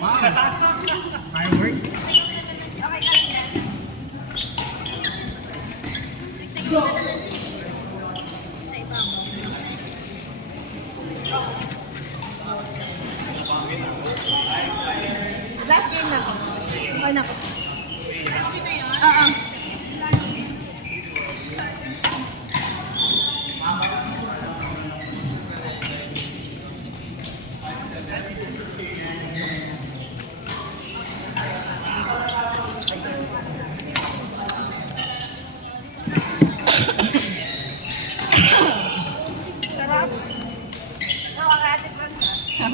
Wow! Fireworks? Okay ka lang yan. Tignan na ng cheese. Sa ibabaw. Last game na ko. Okay na ko. Okay na yan? Oo. Sarap. Nakakatik lang siya.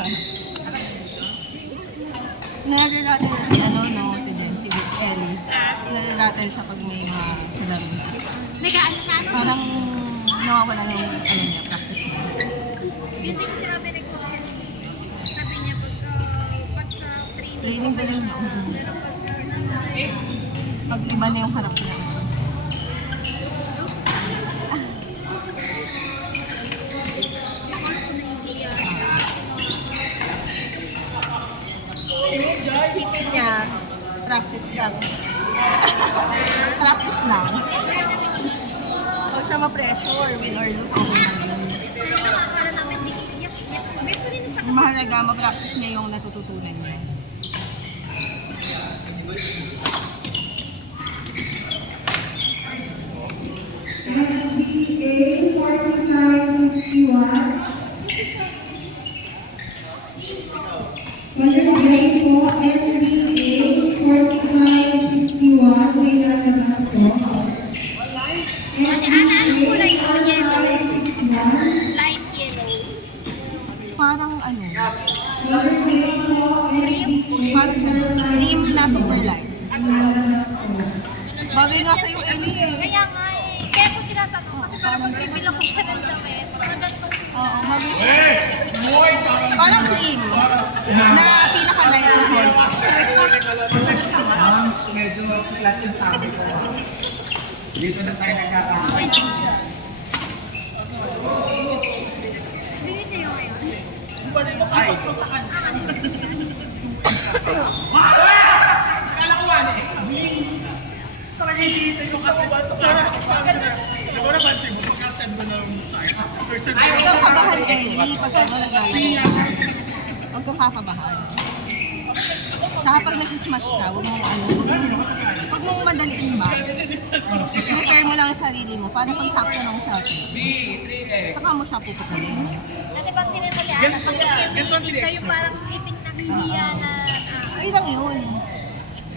Nalaro natin si ano, no, si Ellie. Nalaro natin siya pag may mga salaro. Nag-ano na ano? Parang nawawala ng ano niya, practice niya. Yun din yung sinabi ng coach niya. Sabi niya pag sa training. Training ba yun? Pero pag Pag iba na yung harap niya. Isipin niya, practice lang. Practice lang. Huwag siya ma-pressure, win or lose, okay lang yun. pero nakakala namin may pa rin Ang mahalaga, ma-practice niya yung natututunan niya. NBA 45-51. Walang baseball, NBA 45-61. May lalabas po. anong kulay ko? Yellow. 61. Light yellow. Parang ano, Walang baseball, parang cream na super light. Bagay nga sa'yo, Ellie eh. Kaya nga eh. Kaya ko tinatanong kasi parang mag-reveal ako siya ng damit. Parang ganito. Oo, parang cream na pinaka-light na color. Medyo flat yung sabi ko. Dito na tayo nagkakaroon. Hindi tayo ngayon. Ay! Kala ko wala eh. Talaga dito yung katuwa sa parang. Ako na pansin mo, pagka-send mo ng person. Huwag kang kabahan, Ellie, pag ano naglalaro. Huwag kang kakabahan. Saka pag nag-smash ka, huwag mong ano, huwag mong madaliin ba? Prepare mo lang ang sarili mo para pag sakto ng shot. Saka mo siya pupukulin. Kasi pag sinito niya, pag siya yung parang ipin na hiya na Ay lang yun.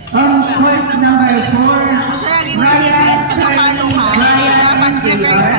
On court number 4, Basta lagi mo isipin, pag napalo ka, dapat prepare ka